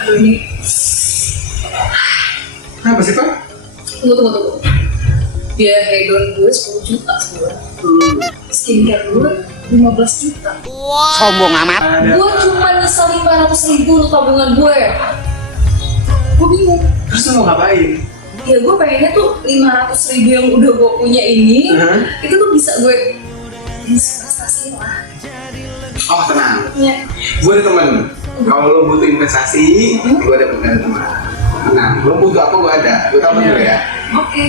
Aduh ini. Kenapa sih, Pak? Tunggu. Biaya hedon gue 10 juta sebulan. Skincare gue 15 juta. Sombong amat. Gue cuma nyesel 500.000 untuk tabungan gue. Gue bingung. Terus lu mau ngapain? Ya gue pengennya tuh 500.000 yang udah gue punya ini, itu tuh bisa gue investasi lah. Oh, tenang. Ya. Gue ada temen. Kalau lo butuh investasi, gue ada teman. Tenang, lo butuh apa gue ada. Gue tau dulu ya. Oke.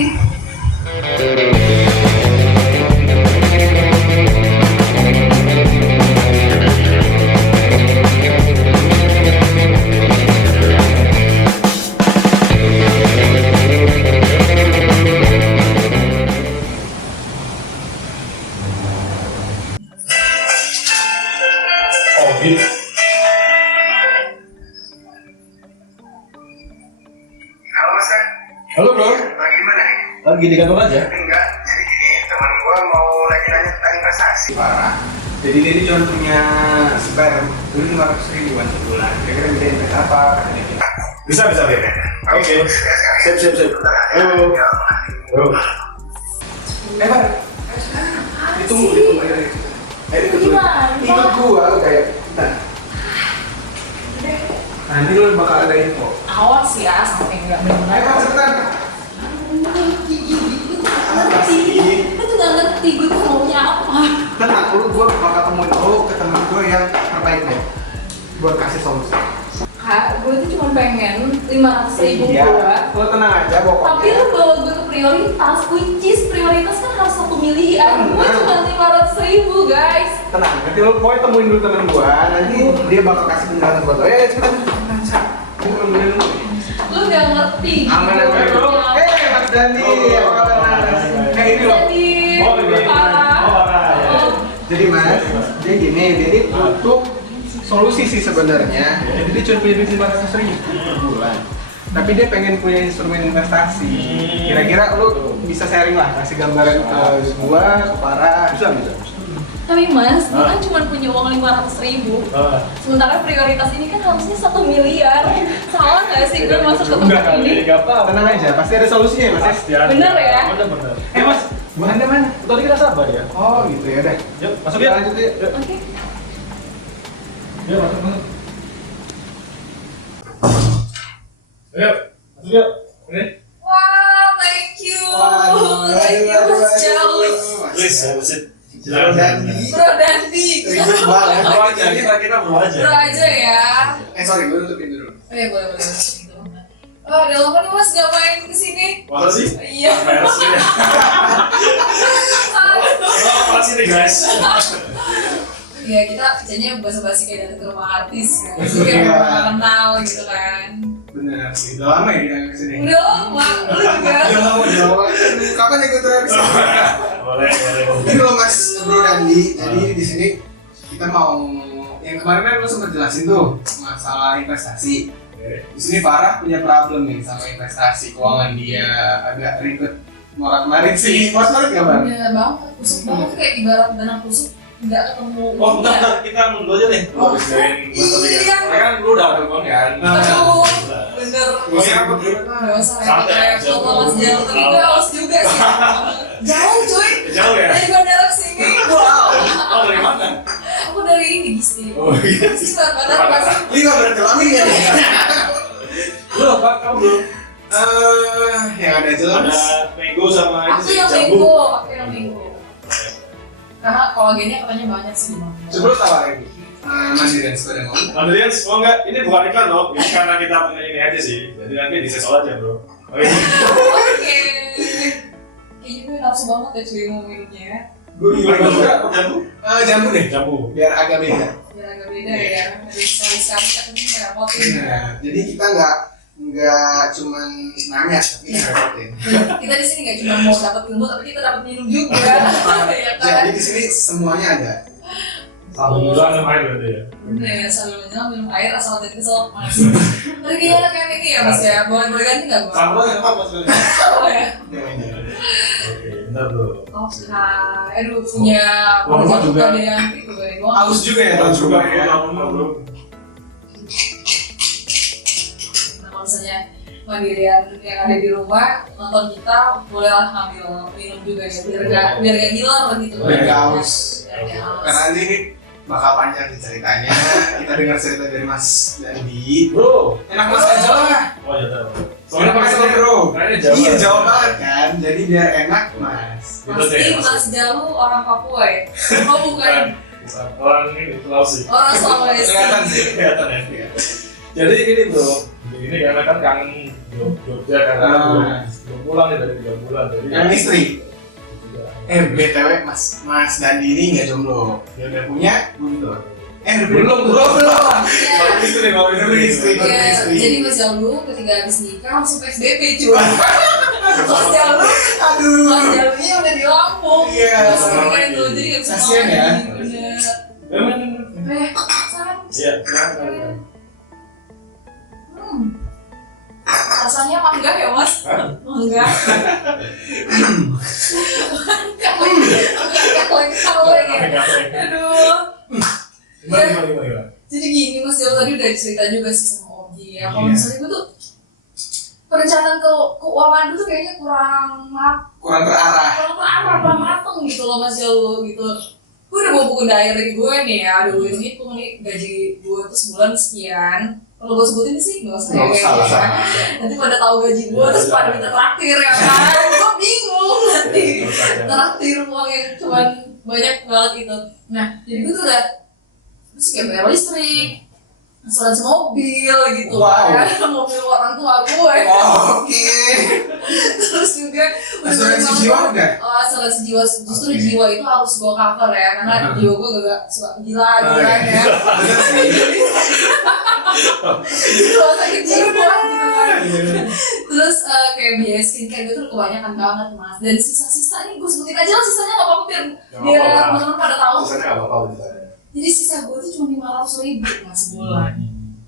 Halo Mas Kak. Halo bro, Lagi mana nih? lagi di kantor aja. Enggak, jadi gini, teman gue mau lagi nanya tentang investasi. Parah. Jadi dia ini cuma punya spare duit 500.000-an sebulan. Kira-kira bisa invest apa? Katanya kita. Bisa Beb. Oke. Siap. Halo. Bro. Bar. Ditunggu. Gimana? Ikut gua kayak kita. Nanti lu bakal ada info. Awas ya sampai nggak benar. Ayo cepetan. Gue tuh nggak ngerti gue tuh maunya apa. Tenang, gua bakal temuin lu ke temen gua yang terbaik deh. Buat kasih solusi. Kak, gue tuh cuma pengen 500.000 Iya, buat. lu tenang aja pokoknya. Tapi lu bawa gue ke prioritas, which is prioritas kan harus 1 miliar. Gue cuma 500.000 guys. Tenang, nanti lu pokoknya temuin dulu temen gua. Nanti dia bakal kasih penjelasan buat lo. Cepetan. Lu gak ngerti. Aman bro. Mas Dani, apa kabar Mas? Ini loh. Oh, ini. Parah. Jadi Mas, dia gini, dia ini butuh solusi sih sebenarnya. Jadi dia cuma punya duit 500.000 per bulan. Tapi dia pengen punya instrumen investasi. Kira-kira lu bisa sharing lah, kasih gambaran ke gua, ke Farah. Bisa. Tapi mas, gue kan cuma punya uang 500.000. Sementara prioritas ini kan harusnya 1 miliar. Salah gak sih gue masuk ke tempat ini? Tenang aja, pasti ada solusinya Mas. Pasti ada. Bener ya? Bener. Mas, Anda mana? Tadi kita sabar ya. Oh gitu ya udah. Yuk, masuk Kita ya. lanjut ya. Oke. Yuk, masuk. Yuk, masuk yuk. Ini. Wow, thank you. Thank you mas Jauh. Please, have a seat. Bro Dandi. Bro Dandi. Ribet banget. Bro aja, kita bro aja. Bro aja ya. Sorry, gue tutupin dulu. Oh iya boleh. Oh, udah lama nih mas gak main kesini. Masa sih? Iya. Merci ya. Makasih nih guys. Iya kita kerjanya basa-basi kayak datang ke rumah artis. Jadi kayak gak kenal gitu kan. Bener sih, udah lama ya kita kesini. Udah lama, lu juga. Udah lama. Kapan ya gue terakhir kesini? Boleh. Ini loh Mas Bro Dandi, jadi di sini kita mau yang kemarin kan lo sempat jelasin tuh masalah investasi. Di sini Farah punya problem nih sama investasi, keuangan dia agak ribet, morat-marit sih. Morat-marit nggak bang? Iya banget, kusuk banget kayak ibarat benang kusuk nggak ketemu. Oh, bentar, kita mundur aja nih. Oh, Iya. Kan lu udah telepon kan? Aduh, bener. Ngomongin apa bro? Gak usah Santai kayak aja, foto mas bro. Jauh, tapi gue haus juga sih. Jauh cuy, Jauh ya? dari bandara kesini. Wow. Oh, dari mana? Aku dari ini Gisti. Oh iya. Gisti bandara pasti. Ini nggak berkelamin ya? Lu apa? Kamu belum? Yang ada aja lah Ada Mas. mango sama ini Aku sih, yang jambu. minggu, aku yang minggu. Karena kolagennya katanya banyak sih bang. Coba lo tawarin Mandirian sepeda ngomong. Mandirian, oh enggak, ini bukan iklan loh. Ini karena kita punya ini aja sih. Jadi nanti disesol aja bro. Oke. Oke. Kayaknya gue nafsu banget ya cuy mau minumnya. Gue juga jambu. Jambu deh, Jambu. biar agak beda. Biar agak beda ya. Dari sekali-sekali kan ini ngerepotin. Nah, jadi kita nggak cuman nanya, tapi ngerepotin. Kita di sini nggak cuma mau dapat ilmu, tapi kita dapat minum juga. Ya kan? Jadi di sini semuanya ada. Sambil minum air berarti ya. Bener, sambil menyelam minum air asal dari kesel mas. Tapi kayaknya kayak ini ya mas ya. Boleh ganti nggak gua? Sama yang apa sekali? Oh ya. Oke, bentar bro. Oh, nah, aduh punya Wah, project juga. ada yang itu dari gua. Haus juga ya, Tahu tahun juga juga ya. bro. kalau misalnya Mandirian yang ada di rumah nonton kita, bolehlah ngambil minum juga ya, biar gak gila gitu. Biar gak haus. Biar gak haus. Karena nanti ini bakal panjang nih ceritanya. Kita dengar cerita dari Mas Dandi. Bro, Enak Mas aja lah. oh ya tahu. Soalnya Mas aja bro. Kayaknya Jawa. Iya Jawa banget kan. Jadi biar enak Mas. Gitu deh, Pasti Mas. Mas Jalu orang Papua ya? Oh bukan, Orang ini Sulawesi. orang Sulawesi. Kelihatan sih. Kelihatan ya. Jadi gini bro, ini karena kan kangen Jogja karena belum pulang nih dari 3 bulan. Jadi Yang istri. BTW Mas Dandi ini nggak jomblo. Dia udah punya belum. Belum. baru istri, baru istri. Iya, jadi Mas Jalu ketika habis nikah langsung PSBB cuy. Mas Jalu, Aduh. Mas Jalunya udah di Lampung. Iya. Kemarin tuh, jadi nggak bisa Kasian ya. Bener. San. Iya, Rasanya mangga ya Mas? Mangga. Kalau ya. Aduh. Gimana? Jadi gini Mas Jalu tadi udah cerita juga sih sama Ogi ya. Kalau misalnya gue tuh perencanaan keuangan gue tuh kayaknya kurang terarah. kurang mateng gitu loh Mas Jalu gitu. Gue udah bawa buku diary gue nih ya, aduh ini tuh nih gaji gue tuh sebulan sekian. Kalau gue sebutin sih nggak usah ya kayaknya. Nanti pada tahu gaji gue terus pada minta traktir ya kan. Gue bingung nanti traktir uang yang cuman banyak banget gitu. Nah jadi gue tuh udah terus kayak bayar listrik, asuransi mobil gitu kan, mobil orang tua gue. Oke. Terus juga Asuransi jiwa udah? Asuransi jiwa, justru jiwa itu harus gue cover ya, karena jiwa gue gak suka gila ya. Jiwa sakit jiwa gitu kan. Terus kayak biaya skincare gue tuh kebanyakan banget Mas. Dan sisa-sisa nih gue sebutin aja lah, sisanya gak apa-apa biar teman-teman pada tahu. Sisanya apa misalnya? Jadi sisa gue tuh cuma 500.000 Mas sebulan.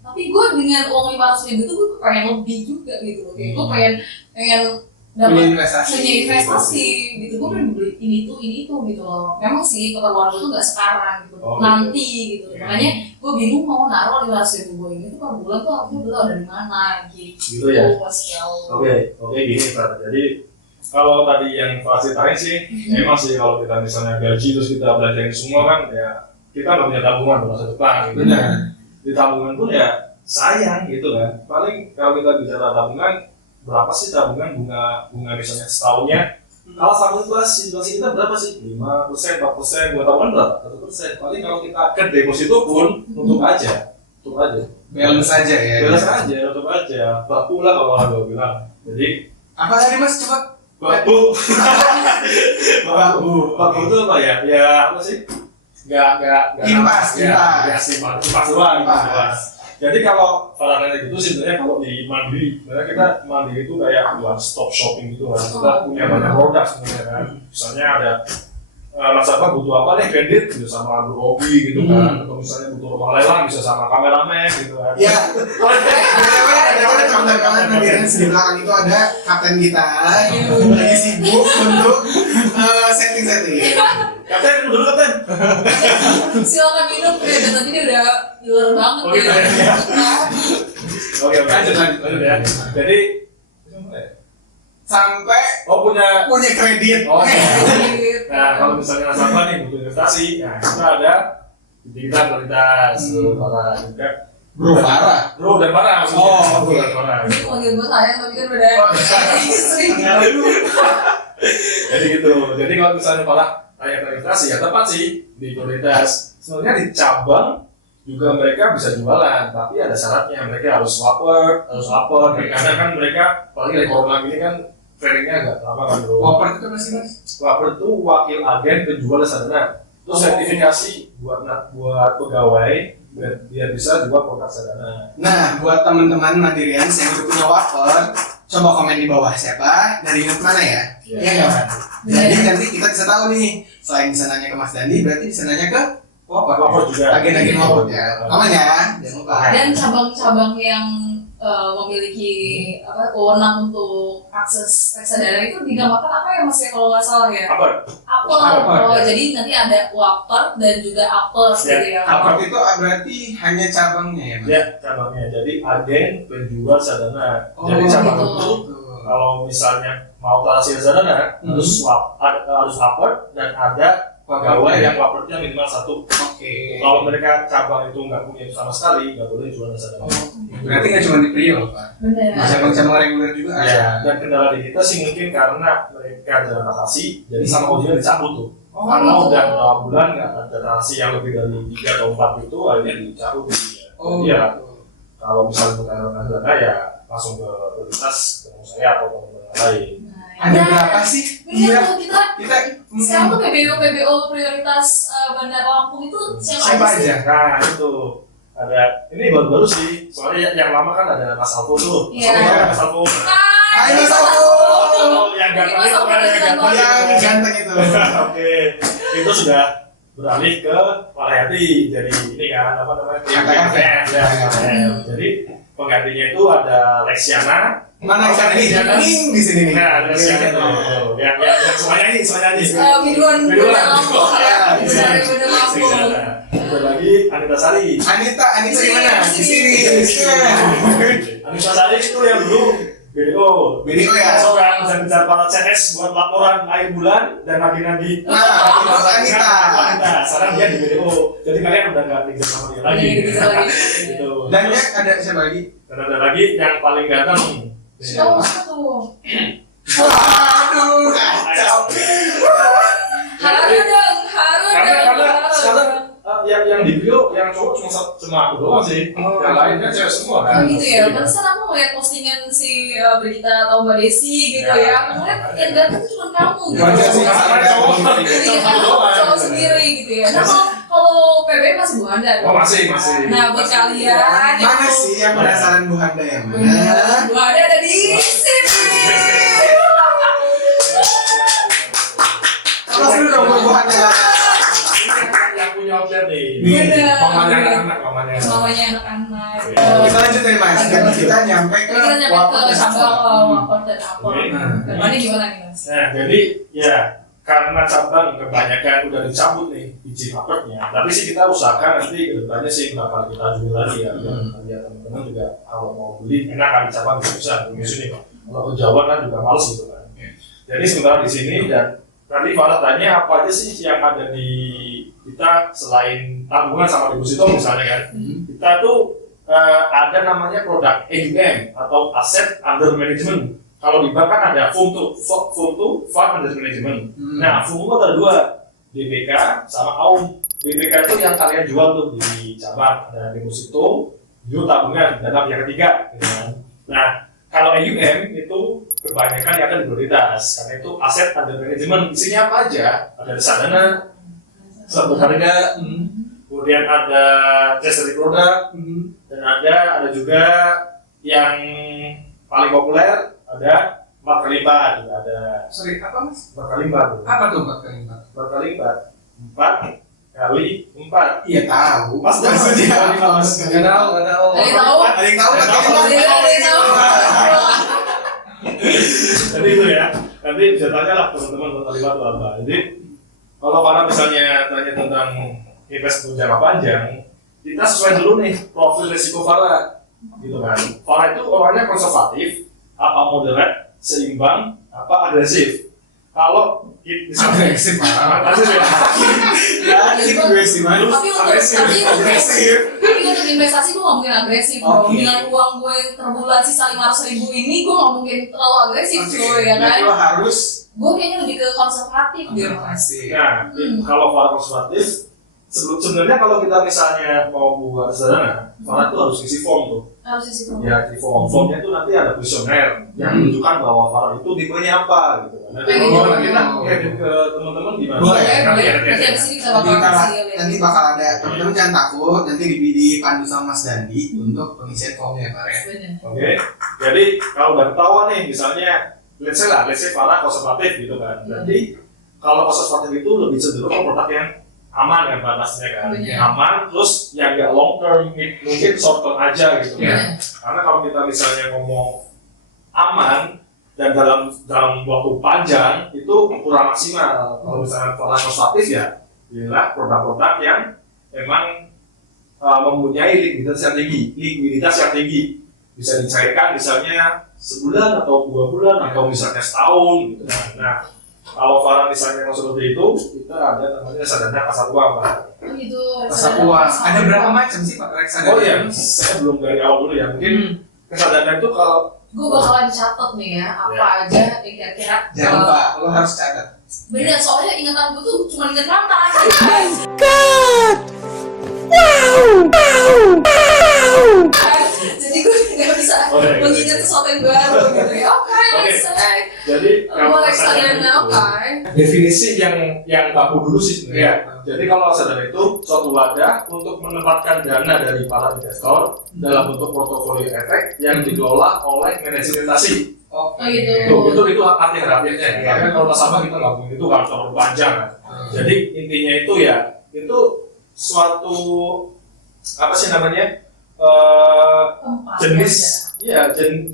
Tapi gue dengan uang 500.000 tuh gue pengen lebih juga gitu loh. Kayak gue pengen dapat punya investasi gitu. Gue pengen beli ini tuh gitu loh. Memang sih keperluan gue tuh gak sekarang gitu, nanti gitu. Makanya gue bingung mau naruh 500.000 gue ini tuh per bulan tuh harusnya gue tau dari mana gitu. Gitu ya? Oke gini Pak. Jadi kalau tadi yang fasilitas sih, emang sih kalau kita misalnya gaji terus kita belanjain semua kan ya kita nggak punya tabungan untuk masa depan gitu. Benar. Di tabungan pun ya sayang gitu kan. Paling kalau kita bicara tabungan, berapa sih tabungan bunga misalnya setahunnya? Kalau sama inflasi kita berapa sih? 5%, 4%, buat tabungan berapa? 1%. Paling kalau kita ke deposito pun tutup aja. Balance aja ya. Balance aja, tutup aja. Baku lah kalau gue bilang. Jadi Apa tadi Mas coba? baku itu apa ya? Ya apa sih? Gak Impas. doang. Jadi kalau nenek itu sebenarnya kalau di Mandiri, sebenarnya kita Mandiri itu kayak one stop shopping gitu kan. Kita punya banyak produk sebenarnya kan. Misalnya ada nasabah butuh apa nih kredit bisa sama Bro Obi gitu kan, atau misalnya butuh rumah lelang bisa sama kameramen gitu kan. Ya. Ada kawan-kawan Mandirian di belakang itu ada kapten kita lagi sibuk untuk setting. Kapten dulu kapten. Silakan minum ya, dan tadi dia udah luar banget Oh, gitu ya. Oke, lanjut ya. Jadi sampai punya kredit. Nah, kalau misalnya nasabah nih butuh investasi, nah kita ada kualitas, para juga Bro Farah. Bro dan para maksudnya. Oke. Dan para. Ini panggil gue sayang tapi kan udah istri. Jadi gitu. Jadi kalau misalnya para tanya investasi ya tepat sih di kualitas. Sebenarnya di cabang juga mereka bisa jualan, tapi ada syaratnya mereka harus lapor. Karena kan mereka apalagi dari corona gini kan trainingnya agak lama kan bro. Waper itu masih Mas? Waper itu wakil agen penjual reksadana. Terus sertifikasi buat pegawai biar bisa jual produk reksadana. Nah, buat teman-teman Mandirian yang udah punya Waper, coba komen di bawah siapa dari unit mana ya? Iya nggak Mas? Jadi nanti kita bisa tahu nih, selain bisa nanya ke Mas Dandi, berarti bisa nanya ke Waper juga. Agen-agen Waper ya. Aman ya? Jangan lupa. Dan cabang-cabang yang memiliki wewenang untuk akses reksadana itu dinamakan apa ya Mas ya kalau nggak salah ya? Apa? Apel. Jadi nanti ada Wapert dan juga Apels gitu ya. Apel itu berarti hanya cabangnya ya Mas? Ya, cabangnya. Jadi agen penjual reksadana. Oh, jadi cabang gitu. itu kalau misalnya mau transaksi reksadana harus Wapert dan ada pegawai yang Wapertnya minimal 1. Oke. Kalau mereka cabang itu nggak punya itu sama sekali, nggak boleh jual reksadana. Berarti nggak cuma di Priok Pak? Benar. Cabang-cabang reguler juga ada. Ya, dan kendala di kita sih mungkin karena mereka jalan transaksi, jadi sama ojeknya dicabut tuh. Karena gitu. udah berapa bulan nggak ada transaksi yang lebih dari 3 atau 4 itu, akhirnya dicabut. Jadi ya, kalau misalnya bukan reksadana ya langsung ke prioritas ketemu saya atau teman-teman lain. Ada berapa sih? Iya, kita sekarang tuh kita PBO prioritas Bandar Lampung itu siapa aja? Nah itu ada, ini baru-baru sih, soalnya yang lama kan ada Mas Alfo tuh. Iya. Mas Alfo. Ayo Alfo. Yang ganteng itu kan Yang ganteng itu. Oke, itu sudah beralih ke Walayati, jadi ini kan apa namanya? Jadi penggantinya itu ada Lexiana. Mana Lexiana ini di sini nih. Nah, Lexiana itu yang semuanya nyanyi. Biduan Lampung ya. Iya. Biduan Lampung. Ada lagi Anita Sari. Anita di mana? Di sini. Anita Sari itu yang dulu BDO ya. Seorang bisa para CS buat laporan akhir bulan dan lagi-lagi. Nah, Anita. Sekarang dia di BDO. Jadi kalian udah nggak kerja sama dia lagi. Gitu. Dan yang ada siapa lagi? Dan ada lagi yang paling ganteng. Tahu tuh. Waduh, kacau. Harus dong. Karena sekarang yang di bio yang cowok cuma aku doang sih. Yang lainnya cewek semua kan. Gitu ya. Pantesan aku ngeliat postingan si Brigita atau Mbak Desi gitu ya. Aku ngeliat yang ganteng cuma kamu gitu. Wajar sih, Cowok sendiri gitu ya. Nah kalau PB masih Bu Handa. Oh masih. Nah buat kalian Mana sih yang penasaran Bu Handa yang mana? Bu Handa ada di sini. Kalau dulu dong Bu Handa. Yang punya outlet nih. Bener. Mamanya anak-anak. Mamanya anak-anak. Kita lanjut nih Mas. Jadi kita nyampe ke Kita nyampe Wapert ke dan cabang Apel. Wapert dan Apel. Depannya gimana nih Mas? Nah, jadi ya karena cabang kebanyakan udah dicabut nih biji papernya, tapi sih kita usahakan nanti ke depannya sih kenapa kita jual lagi ya, biar teman-teman juga kalau mau beli enak kan di cabang bisa di sini. Kalau ke Jawa kan juga males gitu kan. Jadi sementara di sini dan tadi Farah tanya apa aja sih yang ada di kita selain tabungan sama deposito misalnya kan, kita tuh ada namanya produk AUM atau Asset Under Management. Kalau di bank kan ada fund under management. Nah, fund itu ada 2, DBK sama AUM. DBK itu yang kalian jual tuh di cabang, ada deposito, tabungan, dana pihak ketiga, gitu kan. Nah, kalau AUM itu kebanyakan yang akan prioritas, karena itu aset under management. Isinya apa aja? Ada reksadana, suatu harga, kemudian ada treasury product, dan ada juga yang paling populer ada 4 kali lipat, juga ada. Sorry, apa Mas? 4 kali lipat. Apa tuh 4 kali 4? 4 kali lipat. 4 kali 4. Iya tahu. Pas maksudnya apa? Enggak tahu. Ada yang tahu kan? Jadi itu ya. Nanti bisa tanya lah teman-teman 4 kali lipat itu apa. Jadi kalau para misalnya tanya tentang investasi jangka panjang, kita sesuai dulu nih profil risiko Farah, gitu kan. Farah itu orangnya konservatif, apa moderate, seimbang, apa agresif. Kalau agresif agresif ya. Ya, ini agresif banget. Tapi untuk investasi gue nggak mungkin agresif bro. Dengan uang gue terbulan sisa 500.000 ini gue nggak mungkin terlalu agresif bro ya kan. Lo harus. Gue kayaknya lebih ke konservatif dia mas. Nah, kalau Farah konservatif, sebenarnya kalau kita misalnya mau buat reksadana, Farah itu harus isi form tuh. Harus isi form. Ya, di formnya itu nanti ada kuesioner yang menunjukkan bahwa Farah itu tipenya apa gitu. Nanti kalau kita ngedit ke teman-teman gimana? Boleh. Nanti abis ini kita bakal kasih. Nanti bakal ada, teman-teman jangan takut, nanti dipandu sama Mas Dandi untuk pengisian formnya Pak ya. Oke. Jadi kalau udah ketahuan nih, misalnya let's say Farah konservatif gitu kan. Jadi kalau konservatif itu lebih cenderung ke produk yang aman kan batasnya kan, Bener. aman, terus yang nggak long term, mungkin short term aja gitu Iya. kan. Karena kalau kita misalnya ngomong aman dan dalam waktu panjang itu kurang maksimal. Kalau misalnya pola konservatif ya, inilah produk-produk yang memang mempunyai likuiditas yang tinggi, bisa dicairkan misalnya sebulan atau 2 bulan atau misalnya setahun gitu kan. Nah, kalau Farah misalnya mau seperti itu, kita ada namanya reksadana pasar uang, Pak. Oh gitu. Pasar uang. Ada berapa macam sih Pak reksadana? Oh iya, saya belum dari awal dulu ya. Mungkin reksadana itu kalau Gue bakalan catat nih ya, apa aja yang kira-kira. Jangan lupa, lo harus catat. Bener, soalnya ingatan gue tuh cuma ingat mantan. Jadi gue nggak bisa mengingat sesuatu yang baru gitu ya. Oke, let's say. jadi Mau reksadana, oke. definisi yang baku dulu sih sebenarnya. Jadi kalau reksadana itu suatu wadah untuk menempatkan dana dari para investor dalam bentuk portofolio efek yang dikelola oleh manajer investasi. Oh gitu. Itu arti harafiahnya. Karena kalau nasabah kita nggak punya itu harus terlalu panjang kan. Jadi intinya itu ya itu suatu apa sih namanya jenis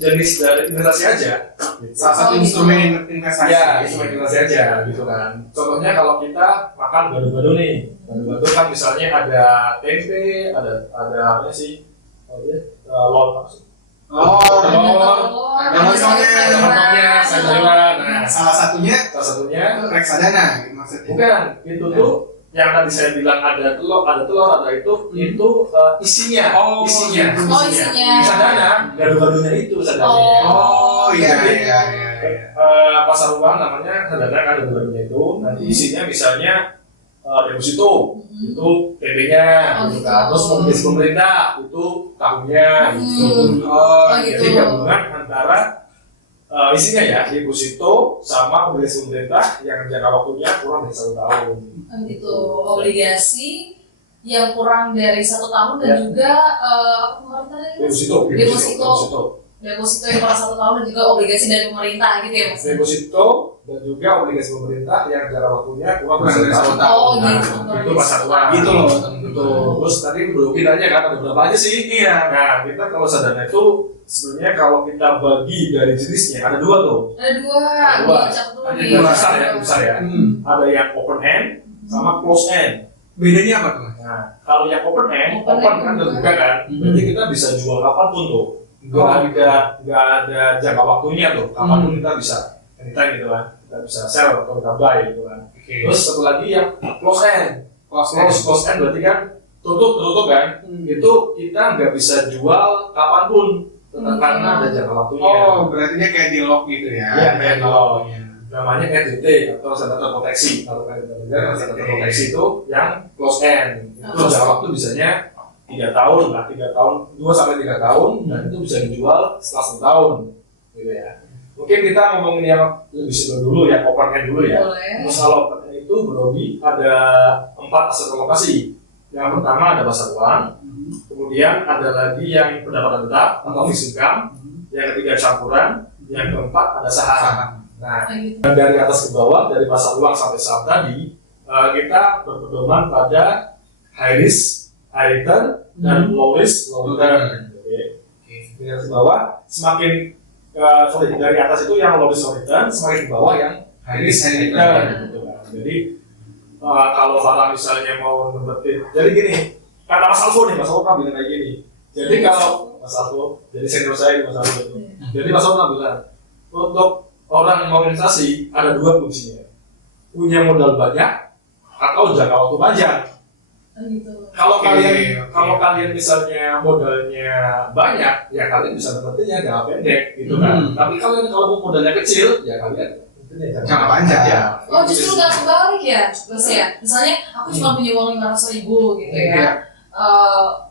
jenis dari investasi aja. Salah satu instrumen investasi. Ya, instrumen investasi aja gitu kan. Contohnya kalau kita makan gado-gado nih, gado-gado kan misalnya ada tempe, ada apa sih? Lor. Ada lontongnya, sayuran. Nah, salah satunya satunya reksadana gitu maksudnya. bukan itu tuh yang tadi saya bilang ada telur, ada itu isinya. Oh, isinya. Oh, isinya. Reksadana, gado-gadonya itu reksadana. Oh iya. Pasar uang namanya reksadana kan gado-gadonya itu. Nanti isinya misalnya deposito itu PP-nya, gitu kan. Terus obligasi pemerintah itu tahunnya, gitu. Jadi gabungan antara isinya ya deposito sama obligasi pemerintah yang jangka waktunya kurang dari 1 tahun. Gitu, obligasi yang kurang dari 1 tahun dan juga apa kemarin tadi? Deposito yang kurang 1 tahun dan juga obligasi dari pemerintah gitu ya Mas? Deposito dan juga obligasi pemerintah yang jangka waktunya kurang dari 1 tahun. Oh Nah, gitu. itu pasar uang. Gitu loh. Gitu. Terus tadi belum kita aja kan ada berapa aja sih? Iya. Nah, kita kalau reksadana itu sebenarnya kalau kita bagi dari jenisnya ada 2 tuh. Ada dua. Catat dulu Ada nih. 2 besar ya. Ada yang open end sama close end. Bedanya apa tuh? Nah, kalau yang open end Open kan end. terbuka kan. Berarti kita bisa jual kapanpun tuh. Nggak ada jangka waktunya tuh. Kapanpun kita bisa anytime gitu kan. Kita bisa sell atau kita buy gitu kan. Terus satu lagi yang close end. Close end berarti kan tutup kan. Itu kita nggak bisa jual kapanpun. Karena ada jangka waktunya. Oh, berarti dia kayak di lock gitu ya? Iya, kayak di lock. Namanya RDT atau reksadana terproteksi. Kalau kita dengar reksadana terproteksi itu yang close end. Itu jangka waktu biasanya 3 tahun lah, 3 tahun, 2 sampai 3 tahun, dan itu bisa dijual setelah 1 tahun, gitu ya. Mungkin kita ngomongin yang lebih simpel dulu, yang open end dulu ya. Boleh. Terus kalau open end itu berogi ada 4 aset alokasi. Yang pertama ada pasar uang, kemudian ada lagi yang pendapatan tetap atau fixed income, yang ketiga campuran, yang keempat ada saham. Nah, dan dari atas ke bawah, dari pasar uang sampai saham tadi, kita berpedoman pada high risk, high return, dan low risk, low return. Dari atas ke bawah, semakin dari atas itu yang low risk, low return, semakin ke bawah yang high risk, high return. Gitu kan. Jadi kalau Farah misalnya mau nembetin, jadi gini, kata Mas Alfo nih, Mas Alfo kan bilang kayak gini. Jadi kalau Mas Alfo, jadi senior saya di Mas Alfo itu. Jadi Mas Alfo bilang, untuk orang yang mau investasi ada 2 kuncinya, punya modal banyak atau jangka waktu panjang. Kalau kalian misalnya modalnya banyak, ya kalian bisa dapetinnya jangka pendek gitu kan. Tapi kalau modalnya kecil, ya kalian jangka panjang. Ya. Oh justru nggak kebalik ya, Mas ya. Misalnya aku cuma punya uang 500.000 gitu ya.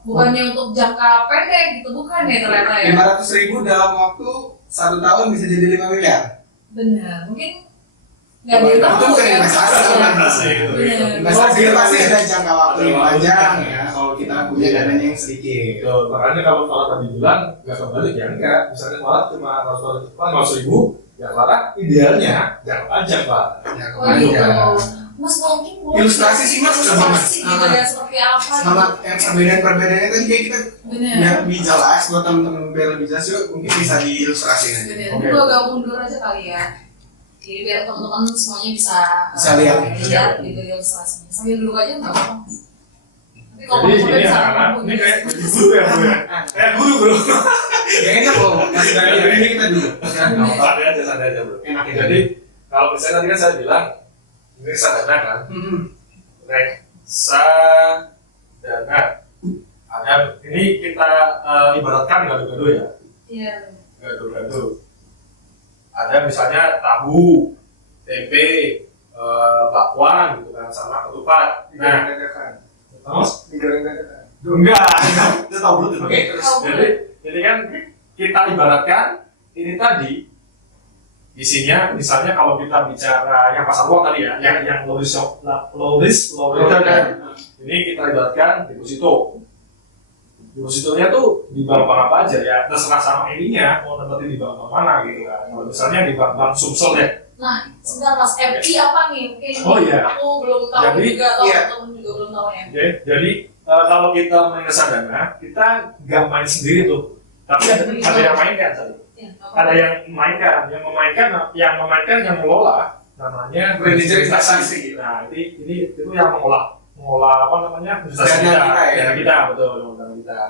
Bukannya untuk jangka pendek gitu, bukan ya ternyata ya. 500.000 dalam waktu 1 tahun bisa jadi 5 miliar. Benar, mungkin nggak ada yang Itu tahu bukan ya. investasi. Investasi itu pasti ada jangka waktu yang panjang ya. Kalau kita punya dananya yang sedikit. Makanya kalau tadi bilang nggak kebalik ya enggak. Misalnya malah cuma 500.000, ya Farah idealnya jangka panjang Pak. Oh gitu. Mas mungkin Ilustrasi sih, Mas, udah banget. gitu ya, seperti apa Sama yang perbedaan-perbedaannya tadi kayak kita bener biar lebih jelas buat teman-teman biar lebih jelas juga mungkin bisa diilustrasiin aja. bener ini gua agak mundur aja kali ya jadi biar teman-teman semuanya bisa Lihat. lihat gitu ilustrasinya sambil duduk aja nggak apa-apa tapi kalau Jadi mau ini bisa anak-anak, ini kayak guru ya bro ya? Kayak guru bro. Ya enak loh, masih dari ini kita dulu. Santai aja bro. Enak ya. Jadi kalau misalnya tadi kan saya bilang ini reksadana kan, reksadana. Ada ini kita ibaratkan gado-gado ya, iya gado-gado. Ada misalnya tahu, tempe, bakwan gitu kan, sama ketupat. Nah, terus digoreng dadakan. enggak, kita tahu dulu. Oke, terus. Jadi kan kita ibaratkan ini tadi isinya, misalnya kalau kita bicara yang pasar uang tadi ya, yang low risk return, ini kita ibaratkan deposito. Depositonya tuh di bank-bank apa aja ya, terserah sama ininya mau nempatin di bank-bank mana gitu kan. Kalau misalnya di bank-bank Sumsel ya. nah sebentar mas FI apa nih mungkin Oh, iya. aku belum tahu Jadi, juga atau iya. temen juga belum tahu ya Oke, jadi kalau kita main reksadana, kita nggak main sendiri tuh, tapi ada yang mainkan tadi. Ya, nggak apa-apa. Ada yang memainkan, yang mengelola namanya Manajer investasi. Nah, itu yang mengolah apa namanya investasi Dana kita, kita ya. dana kita betul, dana kita.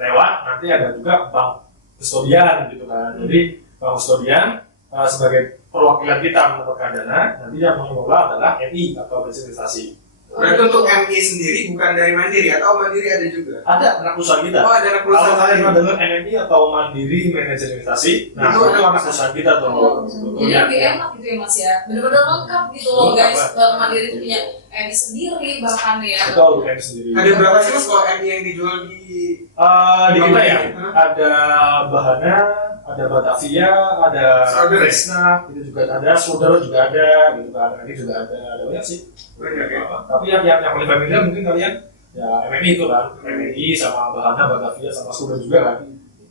Lewat nanti ada juga bank kustodian gitu kan. Jadi bank kustodian sebagai perwakilan kita mendapatkan dana, nanti yang mengelola adalah MI atau Manajer Investasi. Berarti untuk MI sendiri bukan dari Mandiri atau Mandiri ada juga? Ada anak perusahaan kita. Oh, ada anak Kalau perusahaan kalian lain. pernah dengar MMI atau Mandiri Manajer Investasi, nah Itu itu anak perusahaan kita tuh. Jadi lebih enak gitu ya mas ya, benar-benar lengkap gitu loh Lengkap, guys. Pak. Bank Mandiri itu punya MI sendiri bahkan ya. Betul, MMI sendiri. Ada berapa sih mas kalau MI yang dijual di Di kita ya, Hah? ada Bahana, ada Batavia, ada Saudara. Resna, itu juga ada, Saudara juga ada, gitu kan, ini juga ada banyak sih. Banyak ya? Tapi yang paling familiar mungkin kalian ya MMI itu kan, MMI sama Bahana, Batavia sama Saudara juga kan.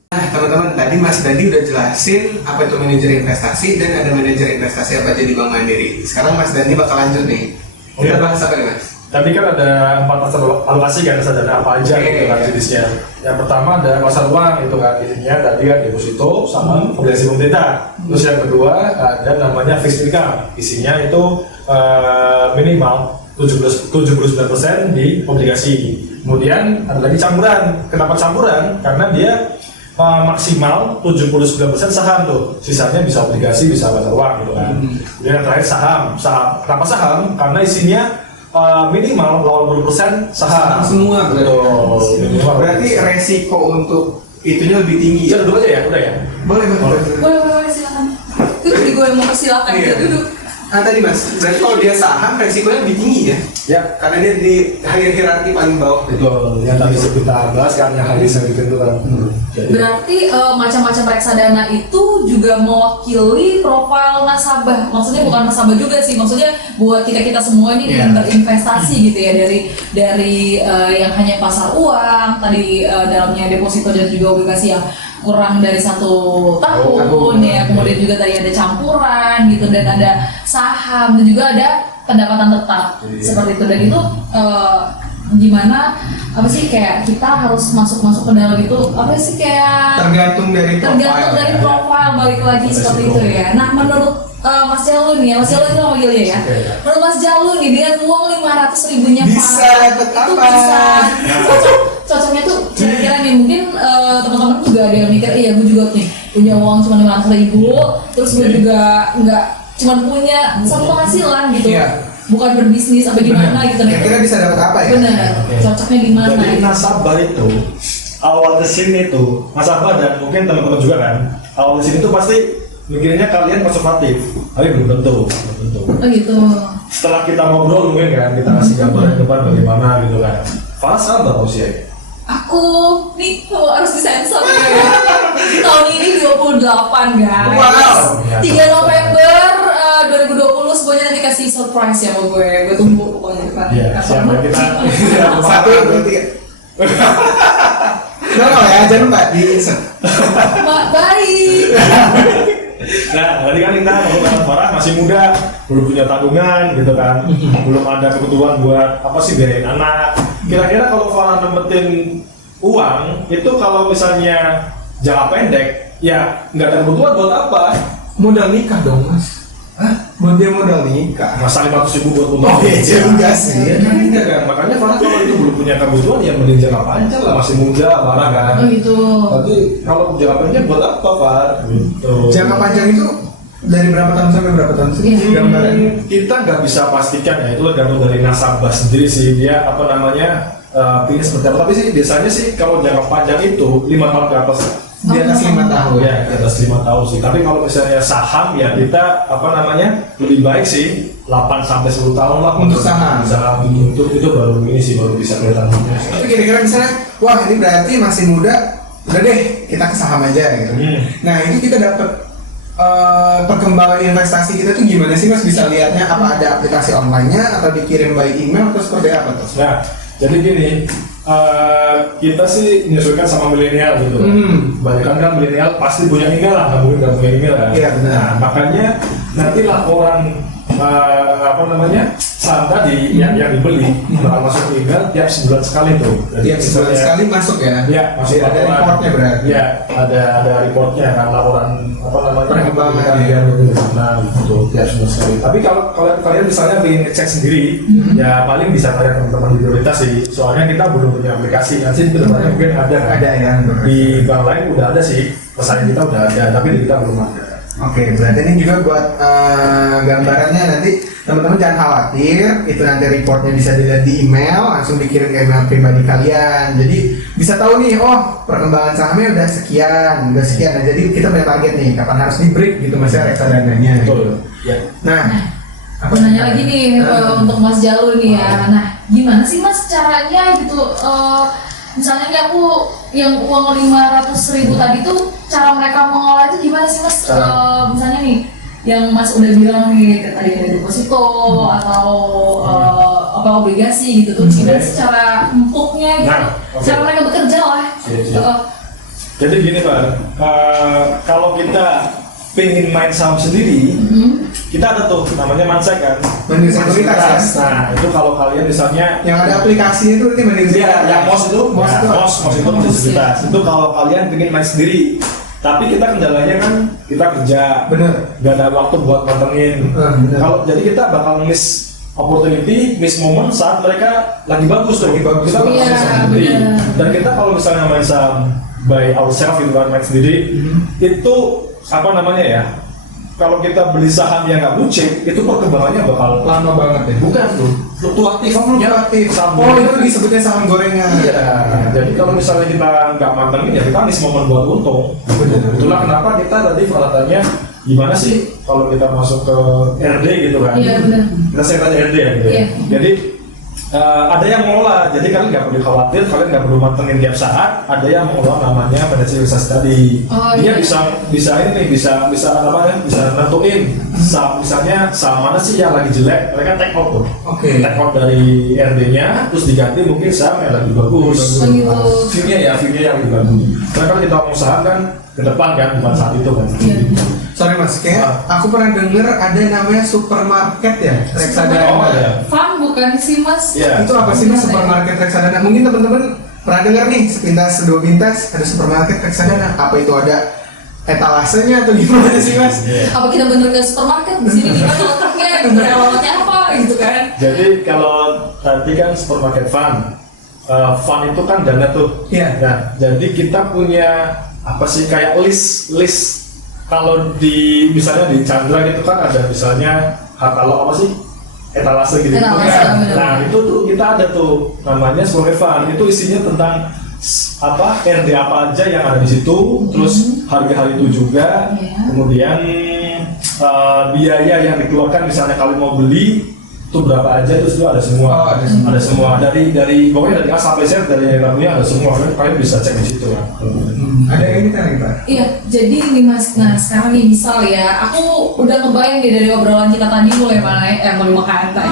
Nah teman-teman, tadi Mas Dandi udah jelasin apa itu manajer investasi dan ada manajer investasi apa aja di Bank Mandiri. Sekarang Mas Dandi bakal lanjut nih. Kita bahas apa nih Mas? Tadi kan ada 4 pasar alokasi kan, reksadana apa aja gitu kan jenisnya. Yang pertama ada pasar uang itu kan, isinya tadi kan deposito sama obligasi pemerintah. Terus yang kedua ada namanya fixed income, isinya itu minimal 79% di obligasi. Kemudian ada lagi campuran. Kenapa campuran? Karena dia maksimal 79% saham tuh, sisanya bisa obligasi, bisa pasar uang gitu kan. Kemudian yang terakhir saham. Kenapa saham? Karena isinya minimal 80% saham. Semua Betul. Minimal. Berarti resiko untuk itunya lebih tinggi. Ya duduk aja ya, udah ya. Boleh Mas. Boleh silakan. Itu tadi gue yang mau persilakan Iya. gitu duduk. Nah tadi Mas, berarti kalau dia saham resikonya lebih tinggi ya? Ya. Karena dia di hierarki paling bawah. Betul. Yang tadi kita bahas kan yang hari saya itu kan. Berarti macam-macam reksadana itu juga mewakili profil nasabah. Maksudnya bukan nasabah juga sih, maksudnya buat kita semua ini yang berinvestasi gitu ya, dari yang hanya pasar uang tadi, dalamnya deposito dan juga obligasi yang kurang dari 1 tahun ya, kemudian juga tadi ada campuran gitu, dan ada saham dan juga ada pendapatan tetap seperti itu. Dan itu gimana apa sih, kayak kita harus masuk ke dalam itu apa sih, kayak Tergantung dari profil balik lagi seperti itu ya. Nah menurut Mas Jalu nih ya, Mas Jalu itu manggilnya ya. Menurut Mas Jalu nih, dengan uang 500.000-nya Bisa dapat itu apa? bisa cocoknya tuh kira-kira nih, mungkin teman-teman juga ada yang mikir, iya gue juga nih punya uang cuma 500.000, terus gue juga nggak cuma punya satu penghasilan gitu, Iya. bukan berbisnis apa gimana gitu. Kira-kira bisa dapat apa ya? Bener, cocoknya di mana? Jadi nasabah itu awal kesini tuh, nasabah dan mungkin teman-teman juga kan, awal kesini tuh pasti mikirnya kalian konservatif, tapi belum tentu. Oh gitu. Setelah kita ngobrol mungkin kan, kita kasih gambaran ke depan bagaimana gitu kan. Farah sekarang berapa usianya? Aku nih harus disensor ya. Tahun ini 28 guys. Wow. 3 November 2020 semuanya nanti kasih surprise ya sama gue. Gue tunggu pokoknya depan. Iya, siap ya kita. 1, 2, 3. No ya, jangan lupa di insert. Baik. Nah, tadi kan kita ngobrol sama Farah masih muda, belum punya tanggungan gitu kan, belum ada kebutuhan buat apa sih biayain anak. Kira-kira kalau Farah nempetin uang itu kalau misalnya jangka pendek, ya nggak ada kebutuhan buat apa? Modal nikah dong mas. Hah? Buat dia modal nikah. Masa 500.000 buat untung? Oh iya juga sih. Ya kan tidak kan, makanya Farah kalau itu belum punya kebutuhan ya mending jangka panjang lah, masih muda Farah kan. Oh gitu. Tapi kalau jangka panjang buat apa Far? Gitu. Jangka panjang itu dari berapa tahun sampai berapa tahun sih? Gambarannya. Kita nggak bisa pastikan ya, itu tergantung dari nasabah sendiri sih, dia apa namanya pilih seperti apa. Tapi sih biasanya sih kalau jangka panjang itu 5 tahun ke atas. Di atas 5 tahun. Ya, di atas 5 tahun sih. Tapi kalau misalnya saham ya kita apa namanya lebih baik sih 8 sampai 10 tahun lah Untuk saham. Saham itu baru ini sih baru bisa kelihatan. Tapi kira-kira misalnya, wah ini berarti masih muda, udah deh kita ke saham aja gitu. Nah itu kita dapat perkembangan investasi kita tuh gimana sih mas? Bisa lihatnya apa ada aplikasi online-nya atau dikirim by email atau seperti apa tuh? Nah, jadi gini, kita sih menyesuaikan sama milenial gitu. Kebanyakan kan milenial pasti punya email lah, nggak mungkin nggak punya email kan. Iya benar. Nah, makanya nanti laporan apa namanya saham tadi yang dibeli bakal masuk ke email tiap sebulan sekali tuh. Jadi Tiap sebulan sekali masuk ya? Ya, masuk Ada laporan. reportnya berarti? Ya, ada reportnya kan, laporan apa namanya Perkembangan ya gitu. Nah, gitu tiap sebulan sekali. Tapi kalau kalian misalnya ingin ngecek sendiri, ya paling bisa tanya teman-teman di prioritas sih. Soalnya kita belum punya aplikasi. Nanti ke depannya mungkin ada kan? Ada ya. Di bank lain udah ada sih, pesaing kita udah ada, tapi di kita belum ada. Oke, berarti ini juga buat gambarannya nanti teman-teman jangan khawatir, itu nanti reportnya bisa dilihat di email, langsung dikirim ke email pribadi kalian. Jadi bisa tahu nih, oh perkembangan sahamnya udah sekian. Nah, jadi kita punya target nih, kapan harus di break gitu mas ya reksadananya. Betul. Ya. Nah, Aku nanya lagi nih untuk Mas Jalu nih ya. Nah, gimana sih Mas caranya gitu? Misalnya nih aku yang uang 500.000 tadi tuh cara mereka mengolah itu gimana sih Mas? Misalnya nih yang Mas udah bilang nih tadi ada deposito atau apa obligasi gitu tuh gimana sih cara empuknya gitu? Nah, oke. Cara mereka bekerja lah. Jadi gini Pak, kalau kita pengen main saham sendiri, kita ada tuh namanya Mansek kan. Mandiri Sekuritas. Nah itu kalau kalian misalnya yang ada aplikasinya itu nanti Mandiri ya, yang MOS itu, MOS itu. MOS itu Mandiri Sekuritas. Itu kalau kalian pengen main sendiri. Tapi kita kendalanya kan kita kerja, Bener. nggak ada waktu buat matengin. Bener. Kalau jadi kita bakal miss opportunity, miss moment saat mereka lagi bagus tuh. Lagi bagus. Kita bakal Iya, miss opportunity. bener. Dan kita kalau misalnya main saham by ourselves gitu kan main sendiri, itu apa namanya ya? Kalau kita beli saham yang nggak blue chip, itu perkembangannya bakal Lama banget ya. bukan tuh fluktuatif. Fluktuatif. Saham Oh gorengan. itu disebutnya saham gorengan. Iya, jadi kalau misalnya kita nggak mantengin ya kita miss momen buat untung. Itulah kenapa kita tadi peralatannya gimana sih kalau kita masuk ke RD gitu kan? Iya benar. Kita tanya RD ya gitu. Iya. Jadi ada yang mengelola, jadi kalian nggak perlu khawatir, kalian nggak perlu mantengin tiap saat. Ada yang mengelola namanya financial research tadi. Oh, Dia iya. bisa ini bisa apa ya? Bisa nentuin saham misalnya saham mana sih yang lagi jelek, mereka take out tuh. Oke. Take out dari RD-nya, terus diganti mungkin saham yang lagi bagus. Oh, gitu. View-nya ya, view-nya yang lebih bagus. Karena kalau kita ngomong saham kan ke depan kan, bukan saat itu kan. Iya. Sorry mas, kayak aku pernah denger ada namanya supermarket ya, reksadana. Oh, iya. Fun bukan sih Mas? Iya. Itu apa sih mas supermarket reksadana? Mungkin teman-teman pernah dengar nih sepintas dua pintas ada supermarket reksadana. Apa itu ada etalasenya atau gimana sih mas? Iya. Apa kita bener ke supermarket di sini gimana letaknya, gitu, alamatnya apa gitu kan? Jadi kalau tadi kan supermarket fund, fund itu kan dana tuh. Iya. Nah, jadi kita punya apa sih kayak list. Kalau di misalnya di Chandra gitu kan ada misalnya katalog apa sih etalase gitu. Etalase, Kan? bener. Nah itu tuh kita ada tuh namanya supermarket fund. Itu isinya tentang apa RD apa aja yang ada di situ, terus harga itu juga, Iya. kemudian biaya yang dikeluarkan misalnya kalian mau beli itu berapa aja itu ada semua. Oh, ada semua. Ada semua dari pokoknya dari A sampai Z dari yang punya ada semua. Kalian bisa cek di situ ya. Ada yang ini kan Pak? Iya, jadi nih Mas, nah sekarang nih misal ya, aku udah kebayang nih dari obrolan kita tadi mulai makan tadi.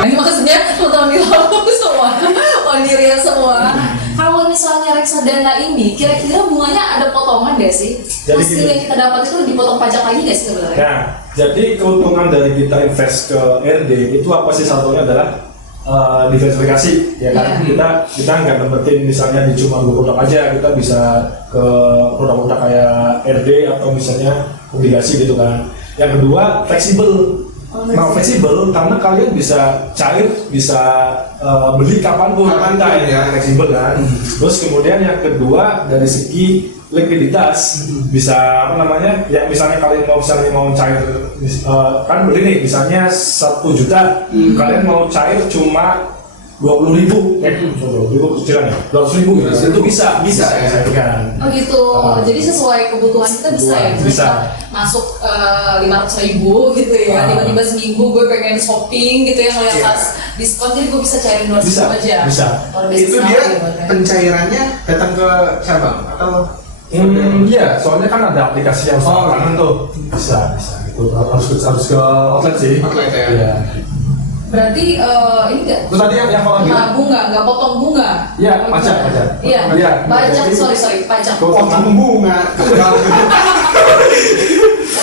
Ini maksudnya teman-teman di lalu semua, mandiri semua. Kalau misalnya reksadana reksadana ini kira-kira bunganya ada potongan nggak sih? Jadi Hasil gini. yang kita dapat itu dipotong pajak lagi nggak sih sebenarnya? Nah, jadi keuntungan dari kita invest ke RD itu apa sih? Satunya adalah diversifikasi, ya kan? Kita nggak dapetin misalnya di cuma 2 produk aja, kita bisa ke produk-produk kayak RD atau misalnya obligasi gitu kan. Yang kedua fleksibel. Nah, fleksibel karena kalian bisa cair, bisa beli kapanpun kita ya, fleksibel kan. Terus kemudian yang kedua dari segi likuiditas, bisa apa namanya? Ya misalnya kalian mau cair kan beli nih misalnya 1 juta, kalian mau cair cuma 20.000, 20.000 kecilan ya, 200.000 gitu. Itu bisa ya kan. Oh gitu, jadi sesuai kebutuhan kita bisa ya. Misalnya Bisa. kita masuk 500.000 gitu ya, tiba-tiba seminggu gue pengen shopping gitu ya, ngeliat pas diskon, jadi gue bisa cairin 200.000 Bisa, aja. bisa. Kalau bisnis Itu mau dia gitu kan. pencairannya datang ke cabang atau Iya, soalnya kan ada aplikasi yang tangan tuh. Bisa gitu. Harus ke outlet sih. outlet ya? Iya. Berarti ini enggak Terus tadi yang orang bilang, bunga, nggak potong bunga. iya Oh, pajak. Iya, Iya. pajak, Jadi, sorry, pajak. Potong bunga.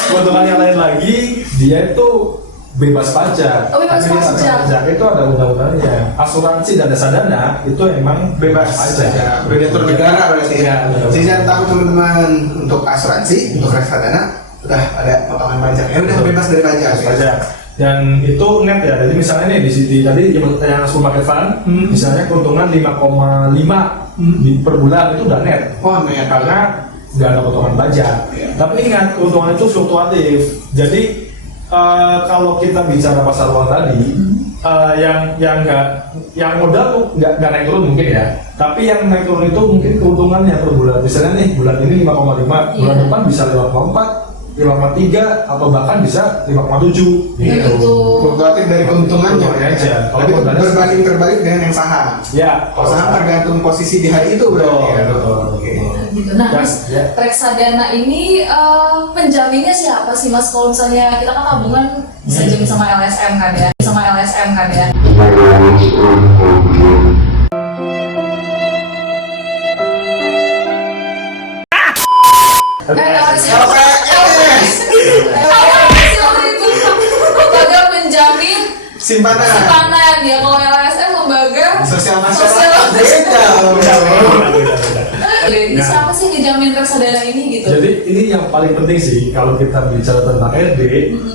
keuntungan yang lain lagi, dia itu bebas pajak. Oh, bebas Tapi dia pajak. pajak itu ada undang-undangnya. Asuransi dan reksadana itu emang Bebas saja, bedatur negara berarti Iya, ya. betul. Jadi jangan takut teman-teman, untuk asuransi, untuk reksadana udah ada potongan pajak. Ya udah bebas dari pajak. Bebas pajak. Dan itu net ya. Jadi misalnya nih di sini tadi yang supermarket fund, misalnya keuntungan 5,5 per bulan itu udah net. Wah, net. Karena nggak ada potongan pajak. Iya. Tapi ingat keuntungan itu fluktuatif. Jadi kalau kita bicara pasar uang tadi, yang modal tuh nggak naik turun mungkin ya. Tapi yang naik turun itu mungkin keuntungannya per bulan. Misalnya nih bulan ini 5,5, bulan depan bisa 5,4, 5,3 atau bahkan bisa 5,7 Iya, gitu. betul. Fluktuatif dari keuntungannya Keuntungannya aja. Kalau Tapi modalnya berbanding terbalik dengan yang saham. Ya, Kalau saham tergantung posisi di hari itu berarti ya. betul. Oke. Gitu. Nah, Dan, terus ya. reksadana ini penjaminnya siapa sih Mas? Kalau misalnya kita kan tabungan bisa jamin sama LSM kan ya, LSM waktu itu lembaga penjamin Simpanan. simpanan ya. Kalau LSM lembaga Sosial Sosial masyarakat. Beda. Ini siapa sih yang ngejamin reksadana ini gitu? Jadi ini yang paling penting sih kalau kita bicara tentang RD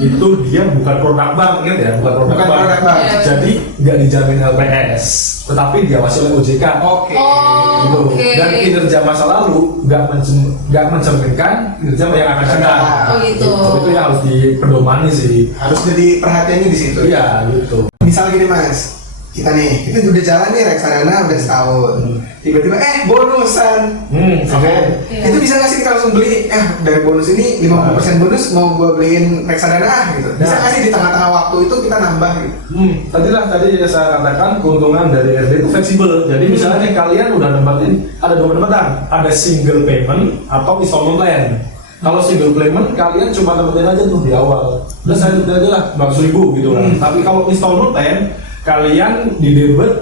itu dia bukan produk bank, ingat ya, bukan produk Bukan bank. produk bank. Iya. Jadi nggak dijamin LPS, tetapi diawasi oleh OJK. Oke. Oh, Gitu. oke. Dan kinerja masa lalu nggak mencerminkan kinerja yang akan datang. Oh, gitu. Itu yang harus dipedomani sih. Harus jadi perhatiannya di situ. Iya gitu. Misal gini Mas, kita udah jalan nih reksadana udah setahun. Tiba-tiba bonusan. Oke. Iya. Itu bisa nggak sih kita langsung beli? Dari bonus ini 50% bonus mau gua beliin reksadana gitu. Bisa Nah. nggak sih di tengah-tengah waktu itu kita nambah gitu? Tadi saya katakan keuntungan dari RD itu fleksibel. Jadi misalnya nih, kalian udah nempatin ada 2 pendapatan, ada single payment atau installment plan. Kalau single payment kalian cuma nempatin aja tuh di awal. Udah saya udah aja lah 200.000 gitu kan. Tapi kalau installment plan kalian di debit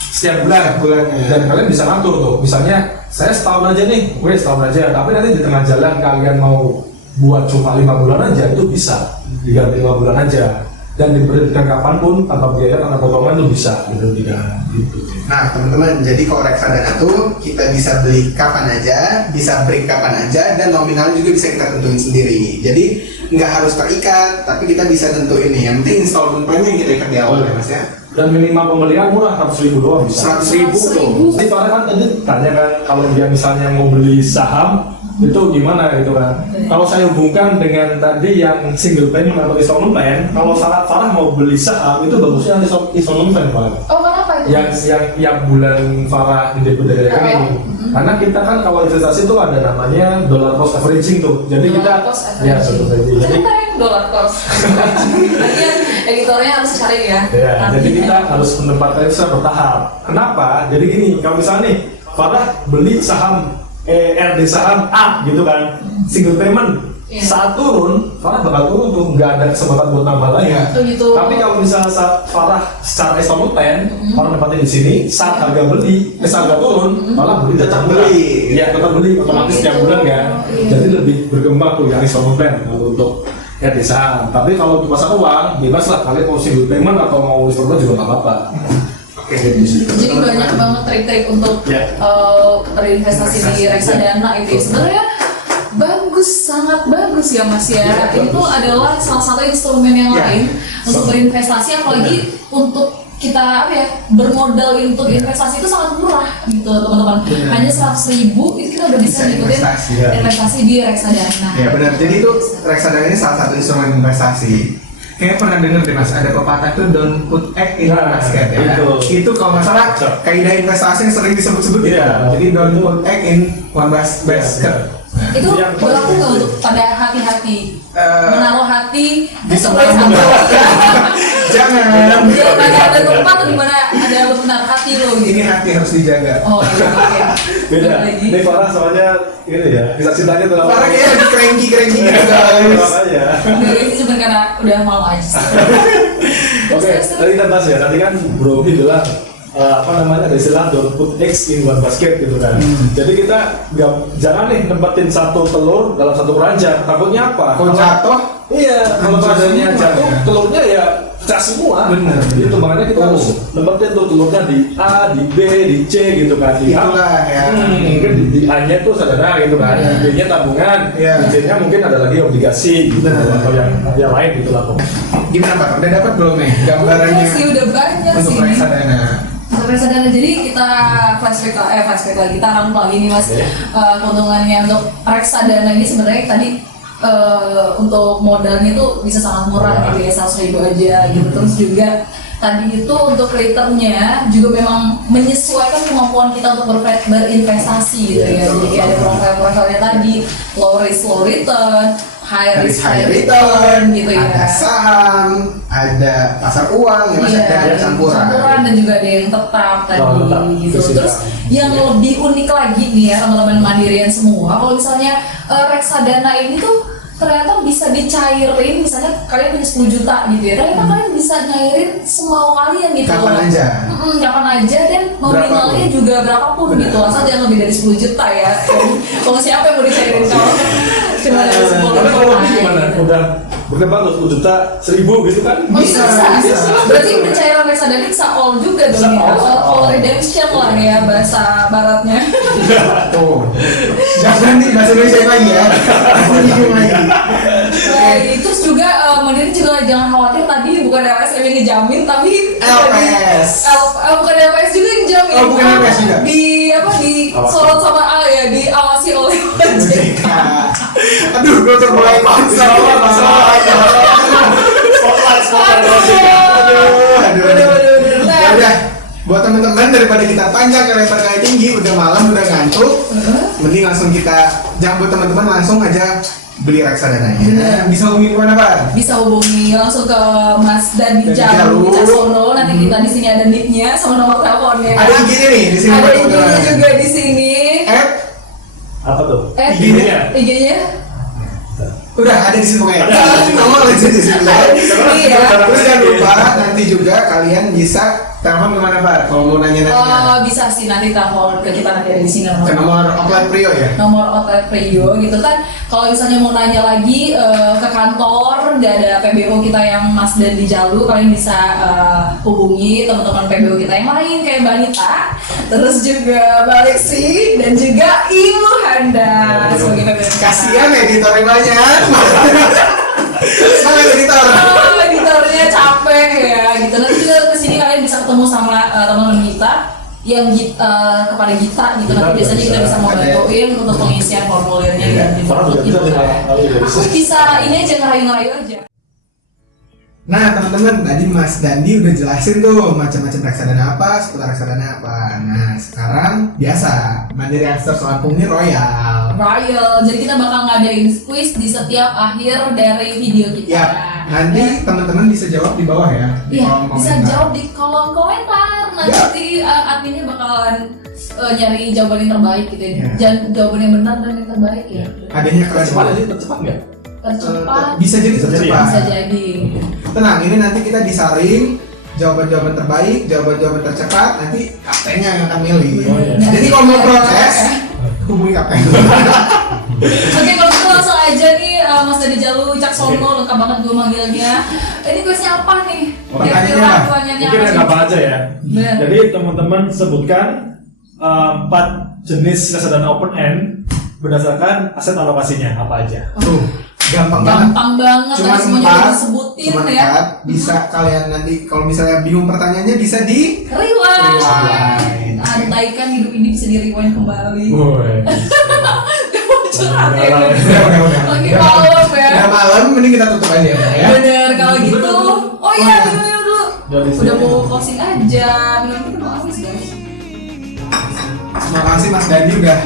setiap bulan dan kalian bisa ngatur tuh. Misalnya saya setahun aja nih, setahun aja. Tapi nanti di tengah jalan kalian mau buat cuma 5 bulan aja itu bisa diganti 5 bulan aja dan diberhentikan kapanpun tanpa biaya tanpa potongan itu bisa diberhentikan gitu. Nah teman-teman, jadi kalau reksadana tuh kita bisa beli kapan aja, bisa break kapan aja, dan nominalnya juga bisa kita tentuin sendiri. Jadi nggak harus terikat, tapi kita bisa tentuin nih. Yang penting installment plan yang kita ikat di awal ya Mas ya. Dan minimal pembelian murah 100.000 doang bisa. 100.000 tuh. Jadi Farah kan tadi tanya kan kalau dia misalnya mau beli saham itu gimana gitu kan. Kalau saya hubungkan dengan tadi yang single payment atau installment plan, kalau Farah mau beli saham itu bagusnya installment plan Pak. Oh, kenapa itu? Yang bulan Farah di debit dari rekening. Karena kita kan kalau investasi itu ada namanya dollar cost averaging tuh. Jadi kita ya betul tadi. Jadi Cerita yang dollar cost. Nanti editornya harus cari ya. ya, Nanti jadi kita ya. harus menempatkan itu secara bertahap. Kenapa? Jadi gini, kalau misalnya nih Farah beli saham RD saham A gitu kan, single payment Iya. Saat turun, Farah bakal turun tuh, nggak ada kesempatan buat nambah lagi. Iya. Oh gitu. Tapi kalau misalnya saat Farah secara installment, Farah dapatin di sini, saat harga beli, saat harga turun, malah beli Tetap beli. Iya, tetap beli otomatis Gitu. tiap bulan kan. Iya. Jadi lebih berkembang tuh yang installment kalau untuk di saham. Tapi kalau untuk pasar uang, bebas lah kalian mau single payment atau mau installment juga nggak apa-apa. Oke. Jadi banyak banget trik-trik untuk Ya. berinvestasi di reksadana itu ya. Sebenarnya bagus, sangat bagus ya Mas ya. Ya, Ini tuh bagus. adalah salah satu instrumen yang Ya. lain untuk berinvestasi, apalagi untuk kita apa ya, bermodal untuk investasi itu sangat murah gitu teman-teman. Benar. Hanya 100.000 itu kita udah bisa ngikutin investasi, ya. investasi di reksadana. Ya benar. Jadi itu reksadana ini salah satu instrumen investasi. Kayaknya pernah denger deh Mas, ada pepatah tuh don't put egg in one basket ya. Itu kalau nggak salah kaidah investasi yang sering disebut-sebut gitu. Iya. Jadi don't put egg in one basket. Nah, Itu yang paling berlaku nggak penting. untuk pada hati-hati, Eh, menaruh hati di sebagai tempat satu. jangan. Di mana ada tempat atau di mana ada benar hati lo Ini gitu. hati harus dijaga. Oh iya, oke. Beda. Lagi. Ini Farah soalnya ini ya, kisah cintanya tuh. Parah kayak lagi cranky gitu guys. Makanya. Enggak, ini cuma karena udah mau aja sih. Oke, tadi kita bahas ya, nanti kan Bro Bi bilang apa namanya, ada istilah don't put eggs in one basket gitu kan. Jadi kita jangan nih nempatin satu telur dalam satu keranjang. Takutnya apa? Kalau jatuh, Iya, kalau hancur keranjangnya semua, jatuh, ya. telurnya ya pecah semua. Bener. Itu makanya kita harus nempatin tuh telurnya di A, di B, di C gitu kan. Di A, itulah ya. mungkin di A-nya tuh sadana gitu kan, Iya. di B-nya tabungan, Iya. di C-nya mungkin ada lagi obligasi gitu, Bener. atau yang lain gitu lah pokoknya. Gimana Pak? Udah dapat belum nih gambarannya Udah sih, udah banyak untuk sih. reksadana? Untuk reksadana, jadi kita flashback lagi, kita rangkum lagi nih Mas. Oke. Keuntungannya untuk reksadana ini sebenarnya tadi untuk modalnya tuh bisa sangat murah gitu ya, 100.000 aja gitu. Terus juga tadi itu untuk returnnya juga memang menyesuaikan kemampuan kita untuk berinvestasi gitu ya. Jadi kayak ada profil-profilnya tadi, low risk low return, high risk high return gitu ya. Ada saham, ada pasar uang, ya Mas, Iya, ada campuran. dan juga ada yang tetap tadi Oh, tetap. gitu. Fisika. Terus yang lebih unik lagi nih ya teman-teman mandirian semua, kalau misalnya reksadana ini tuh ternyata bisa dicairin, misalnya kalian punya 10 juta gitu ya, ternyata kalian bisa nyairin semau kalian gitu. Kapan aja. Kapan aja, dan nominalnya Berapapun. juga berapapun Benar. gitu, asal jangan lebih dari 10 juta ya. Kalau siapa yang mau dicairin, kalau cuma dari 10 Tapi kalau juta lebih gimana? gitu. Udah berkembang tuh 10 juta, 1.000 gitu kan? Oh, bisa. Bisa. Berarti pencairan reksadana bisa all juga dong Bisa ya. all. All redemption lah ya bahasa baratnya. Tuh. Jangan nih bahasa Indonesia lagi ya. Bingung lagi. Baik, terus juga Mandiri juga jangan khawatir, tadi bukan LSM yang ngejamin, tapi LPS. bukan LPS juga yang jamin. Oh, bukan LPS juga. Di apa, di sorot sama A ya, diawasi oleh OJK. Aduh, gue tuh mulai paksa. Aduh. Ya udah, buat teman-teman daripada kita panjang ke lebar kali tinggi, udah malam, udah ngantuk, mending langsung kita jambut teman-teman langsung aja beli reksadananya. Bisa hubungi kemana Pak? Bisa hubungi langsung ke Mas Dadi Dadi Jalu Jalu. Wicaksono. Nanti kita di sini ada nicknya sama nomor teleponnya. Ada IG-nya nih di sini. Ada Pak, IG-nya teman-teman. juga di sini. Apa tuh? IG-nya? IG-nya? Udah ada di sini pokoknya. Ada. Nomor aja di sini. Ada di sini ya. Terus jangan lupa nanti juga kalian bisa telepon kemana Pak? Kalau mau nanya-nanya. Bisa sih, nanti telepon ke kita, nanti ada di sini Ke nomor Outlet Prio ya? nomor outlet Prio gitu kan. Kalau misalnya mau nanya lagi ke kantor, nggak ada PBO kita yang Mas Dadi Jalu, kalian bisa hubungi teman-teman PBO kita yang lain kayak Mbak Anita, terus juga Mbak Lexi, dan juga Ibu Handa sebagai PBO kita. Kasihan editornya banyak. Semangat editor. Editornya capek ya gitu. Nanti juga kesini kalian bisa ketemu sama teman-teman kita yang kepada kita gitu. Nanti biasanya kita bisa mau bantuin untuk pengisian formulirnya dan Farah juga bisa nih. aku bisa ini aja, ngerayu-ngerayu aja. Nah teman-teman, tadi Mas Dandi udah jelasin tuh macam-macam reksadana apa, seputar reksadana apa. Nah sekarang biasa Mandiri Youngsters Lampung ini royal. Jadi kita bakal ngadain quiz di setiap akhir dari video kita. Ya, nanti teman-teman bisa jawab di bawah ya. Di Iya, kolom bisa komentar. jawab di kolom komentar. Nanti adminnya bakalan nyari jawaban yang terbaik gitu ya. Ya. Jawaban yang benar dan yang terbaik ya. Adanya keren Cepat banget. aja, cepat nggak? tercepat. Bisa jadi tercepat. Bisa jadi. Tenang, ini nanti kita disaring jawaban-jawaban terbaik, jawaban-jawaban tercepat, nanti kaptennya yang akan milih. Oh, iya. Jadi kalau mau protes, hubungi kapten. Oke, kalau gitu langsung aja nih Mas Dani Jalu, Caksono, lengkap banget gue manggilnya. Ini kuisnya apa nih? Pertanyaannya apa? Pertanyaannya Mungkin apa yang apa aja ya. Bener. Jadi teman-teman sebutkan 4 jenis reksadana open end berdasarkan aset alokasinya apa aja. Tuh, gampang banget. Gampang banget, Cuman tadi semuanya 4, udah disebutin Cuman ya. 4, bisa kalian nanti kalau misalnya bingung pertanyaannya bisa di Rewind. Rewind. Andaikan hidup ini bisa di rewind kembali. Woi. Curhat ya. Udah. Lagi malam ya. Udah malam, mending kita tutup aja ya. Bener, kalau gitu. Oh iya, minum dulu. Udah mau closing aja. Minum habis guys. Terima kasih Mas Dandi udah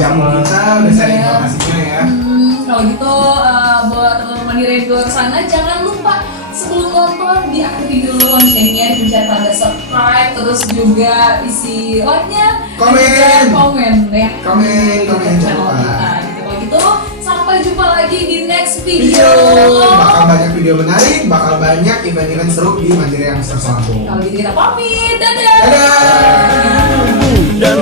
jamu kita, udah share informasinya ya. Kalau gitu buat teman-teman di radio luar sana jangan lupa sebelum nonton diakhiri dulu loncengnya, dipencet tanda subscribe, terus juga isi like-nya, Komen. dan juga komen ya. Komen, Channel jangan lupa. kita. Gitu. Kalau gitu sampai jumpa lagi di next video. Bakal banyak video menarik, bakal banyak event-event seru di Mandiri yang Lampung. Kalau gitu kita pamit, dadah. Dadah. dan